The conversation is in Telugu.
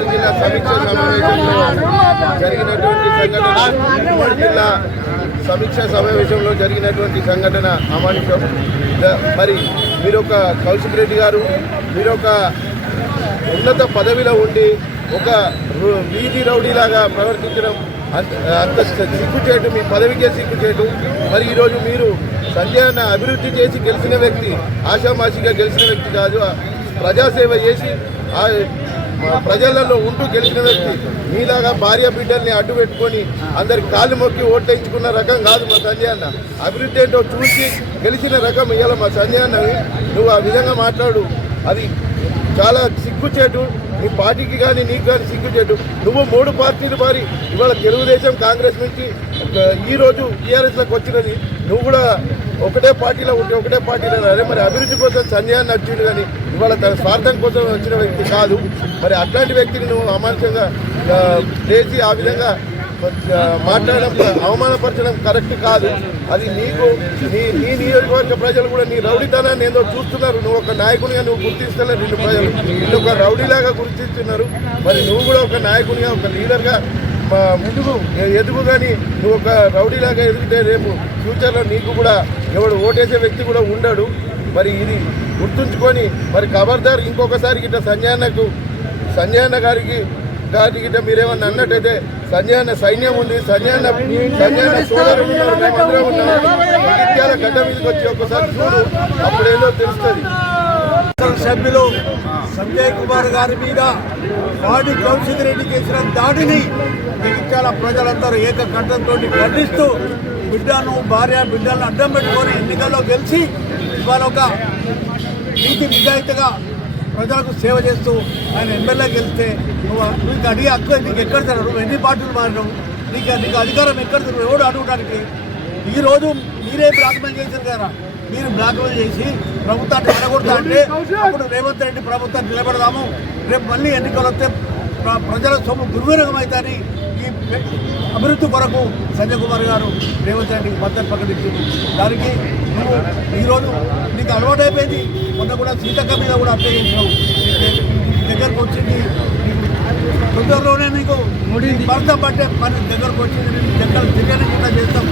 జిల్లా సమీక్ష సమావేశంలో జరిగినటువంటి సంఘటన జిల్లా సమీక్ష సమావేశంలో జరిగినటువంటి సంఘటన అమానుషం. మరి మీరొక కౌశిక్ రెడ్డి గారు మీరొక ఉన్నత పదవిలో ఉండి ఒక వీధి రౌడీలాగా ప్రవర్తించడం అంత సిగ్గుచేటు, మీ పదవికే సిగ్గుచేటు. మరి ఈరోజు మీరు సంజయ్ అన్న అభివృద్ధి చేసి గెలిచిన వ్యక్తి, ఆషామాషిగా గెలిచిన వ్యక్తి కాదు, ప్రజాసేవ చేసి ప్రజలలో ఉంటూ గెలిచిన వ్యక్తి. మీలాగా భార్య బిడ్డల్ని అడ్డు పెట్టుకొని అందరికి కాళ్ళు మొక్కి ఓట్లేయించుకున్న రకం కాదు మా సంజయ్ అన్న. అభివృద్ధి ఏంటో చూసి గెలిచిన రకం ఇవాళ మా సంజయ్ అన్నవి. నువ్వు ఆ విధంగా మాట్లాడు, అది చాలా సిగ్గుచేటు. నీ పార్టీకి కానీ నీకు కానీ సిగ్గుచేటు. నువ్వు 3 పార్టీలు మారి ఇవాళ తెలుగుదేశం కాంగ్రెస్ నుంచి ఈరోజు టీఆర్ఎస్లోకి వచ్చినది. నువ్వు కూడా ఒకటే పార్టీలో ఉంటే ఒకటే పార్టీలో అదే మరి అభివృద్ధి కోసం సంజయ్ నచ్చిండు కానీ ఇవాళ తన స్వార్థం కోసం వచ్చిన వ్యక్తి కాదు. మరి అట్లాంటి వ్యక్తిని నువ్వు అమానుషంగా చేసి ఆ విధంగా మాట్లాడడం, అవమానపరచడం కరెక్ట్ కాదు. అది నీకు నీ నియోజకవర్గ ప్రజలు కూడా నీ రౌడీతనాన్ని ఏదో చూస్తున్నారు. నువ్వు ఒక నాయకునిగా నువ్వు గుర్తిస్తలేదు, నిన్ను ప్రజలు నిన్ను ఒక రౌడీలాగా గుర్తిస్తున్నారు. మరి నువ్వు కూడా ఒక నాయకునిగా ఒక లీడర్గా ముందుకు ఎదుగు, కానీ నువ్వు ఒక రౌడీలాగా ఎదిగితే రేపు ఫ్యూచర్లో నీకు కూడా ఎవడు ఓటేసే వ్యక్తి కూడా ఉండడు. మరి ఇది గుర్తుంచుకొని మరి ఖబర్దార్ ఇంకొకసారి గిట్ట సంజయ్ అన్న గారికి గిట్ట మీరేమన్నా అన్నట్టయితే సంజయ్ అన్న సైన్యం ఉంది, సంజయ్ అన్న సోదరులు ఉన్నారు, మేమందరం ఉన్నాం. నిత్యాల గడ్డ మీదకి వచ్చి ఒక్కసారి చూడు, అప్పుడేదో తెలుస్తుంది. సభ్యులు సంజయ్ కుమార్ గారి మీద వాడి కౌశిక్ రెడ్డి చేసిన దాడిని జగిత్యాల ప్రజలందరూ ఏకకంఠంతో ఖండిస్తూ బిడ్డలను అడ్డం పెట్టుకొని ఎన్నికల్లో గెలిచి ఇవాళ ఒక నీతి నిజాయితీగా ప్రజలకు సేవ చేస్తూ ఆయన ఎమ్మెల్యే గెలిస్తే నీకు అడిగే హక్కు నీకు ఎక్కడ తరడు? నువ్వు ఎన్ని పార్టీలు మారినావు? నీకు అధికారం ఎక్కడ తరడు? ఎవడు అడగడానికి? ఈరోజు మీరే బ్లాక్మెయిల్ చేశారు కదా, మీరు బ్లాక్మెయిల్ చేసి ప్రభుత్వాన్ని అడగొడతా అంటే అప్పుడు రేవంత్ రెడ్డి ప్రభుత్వాన్ని నిలబెడదాము, రేపు మళ్ళీ ఎన్నికలు వస్తే ప్రజల సొమ్ము దుర్వినియోగం అవుతాయని ఈ అభివృద్ధి కొరకు సంజయ్ కుమార్ గారు రేవంత్ రెడ్డికి మద్దతు ప్రకటించింది. దానికి నువ్వు ఈరోజు నీకు అలవాటు అయిపోయింది. మొన్న కూడా సీతక్క మీద కూడా అప్లై చేసినావు, దగ్గరకు వచ్చింది తొందరలోనే నీకు భర్త పట్టే పని దగ్గరకు వచ్చింది. దగ్గర చేస్తాం.